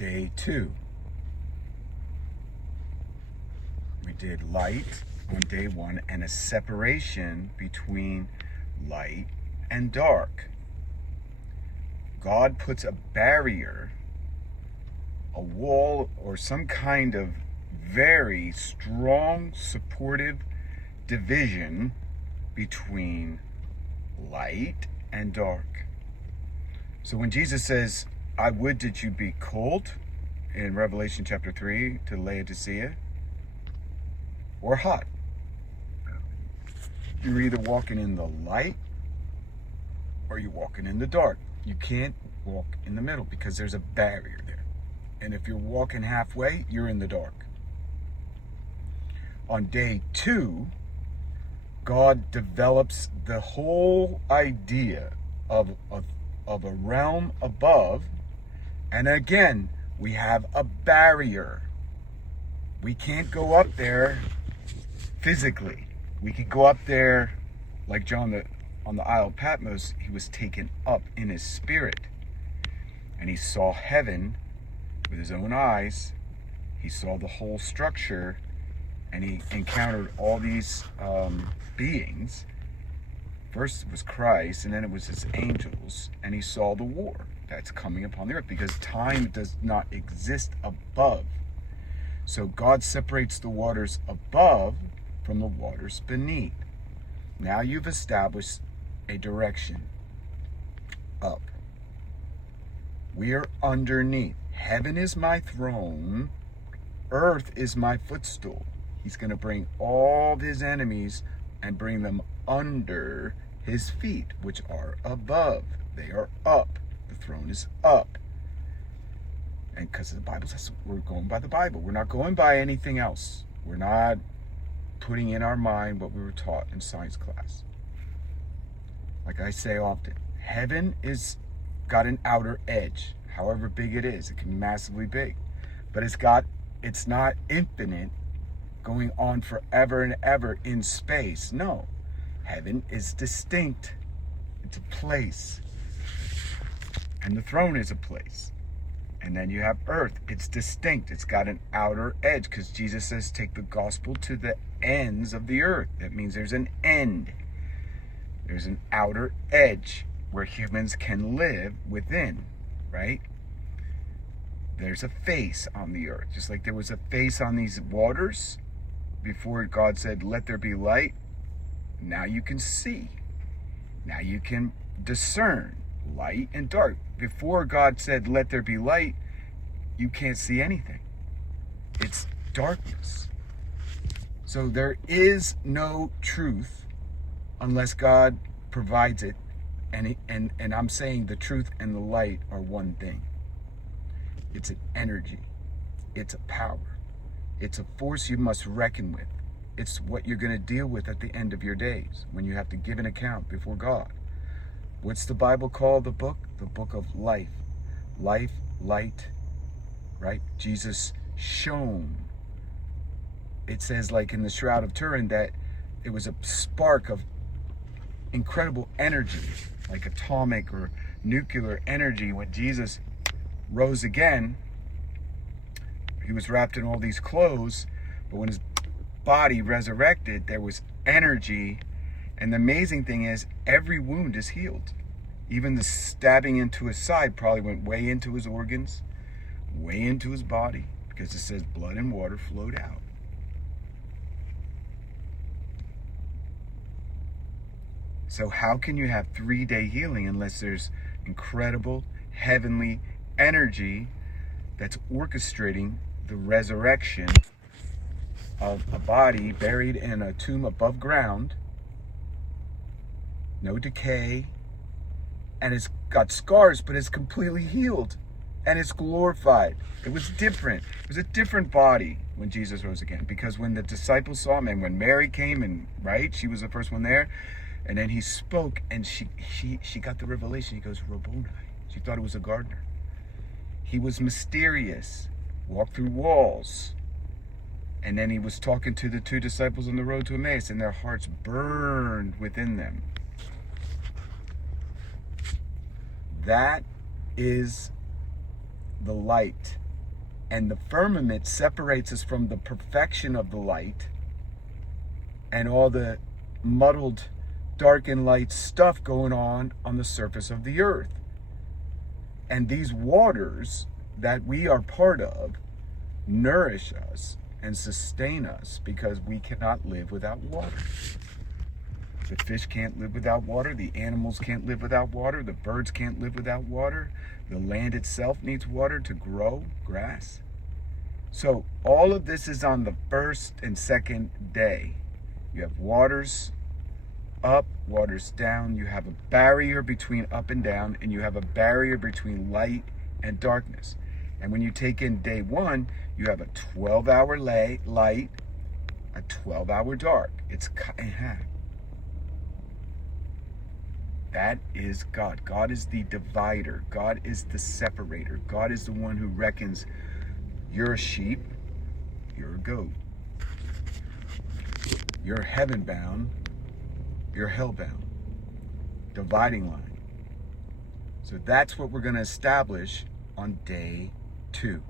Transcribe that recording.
day 2. We did light on day 1 and a separation between light and dark. God puts a barrier, a wall, or some kind of very strong, supportive division between light and dark. So when Jesus says, I would that you be cold, in Revelation chapter 3 to Laodicea, or hot, you're either walking in the light or you're walking in the dark. You can't walk in the middle because there's a barrier there. And if you're walking halfway, you're in the dark. On day 2, God develops the whole idea of a realm above. And again, we have a barrier. We can't go up there physically. We could go up there like John on the Isle of Patmos. He was taken up in his spirit. And he saw heaven with his own eyes. He saw the whole structure. And he encountered all these beings. First it was Christ, and then it was his angels. And he saw the war that's coming upon the earth, because time does not exist above. So God separates the waters above from the waters beneath. Now you've established a direction up. We are underneath. Heaven is my throne. Earth is my footstool. He's going to bring all of his enemies and bring them under his feet, which are above. They are up. The throne is up. And because the Bible says we're going by the Bible. We're not going by anything else. We're not putting in our mind what we were taught in science class. Like I say often, heaven is got an outer edge, however big it is. It can be massively big. But it's not infinite, going on forever and ever in space. No. Heaven is distinct. It's a place. And the throne is a place. And then you have earth. It's distinct. It's got an outer edge, because Jesus says take the gospel to the ends of the earth. That means there's an end. There's an outer edge where humans can live within, right? There's a face on the earth. Just like there was a face on these waters before God said, let there be light. Now you can see. Now you can discern light and dark. Before God said, let there be light, you can't see anything. It's darkness. So there is no truth unless God provides it. And I'm saying the truth and the light are one thing. It's an energy. It's a power. It's a force you must reckon with. It's what you're going to deal with at the end of your days, when you have to give an account before God. What's the Bible called the book? The book of life. Life, light, right? Jesus shone. It says, like in the Shroud of Turin, that it was a spark of incredible energy, like atomic or nuclear energy. When Jesus rose again, he was wrapped in all these clothes, but when his body resurrected, there was energy. And the amazing thing is, every wound is healed. Even the stabbing into his side probably went way into his organs, way into his body, because it says blood and water flowed out. So how can you have 3-day healing unless there's incredible heavenly energy that's orchestrating the resurrection of a body buried in a tomb above ground, no decay, and it's got scars, but it's completely healed, and it's glorified. It was different. It was a different body when Jesus rose again, because when the disciples saw him, and when Mary came, and right, she was the first one there, and then he spoke, and she got the revelation. He goes, Rabboni. She thought it was a gardener. He was mysterious, walked through walls. And then he was talking to the 2 disciples on the road to Emmaus, and their hearts burned within them. That is the light And the firmament separates us from the perfection of the light and all the muddled, dark and light stuff going on the surface of the earth. And these waters that we are part of nourish us and sustain us, because we cannot live without water. The fish can't live without water. The animals can't live without water. The birds can't live without water. The land itself needs water to grow grass. So all of this is on the first and second day. You have waters up, waters down. You have a barrier between up and down, and you have a barrier between light and darkness. And when you take in day one, you have a 12-hour light, a 12-hour dark. It's cut in half. That is God. God is the divider. God is the separator. God is the one who reckons you're a sheep, you're a goat. You're heaven bound, you're hell bound. Dividing line. So that's what we're going to establish on day 2.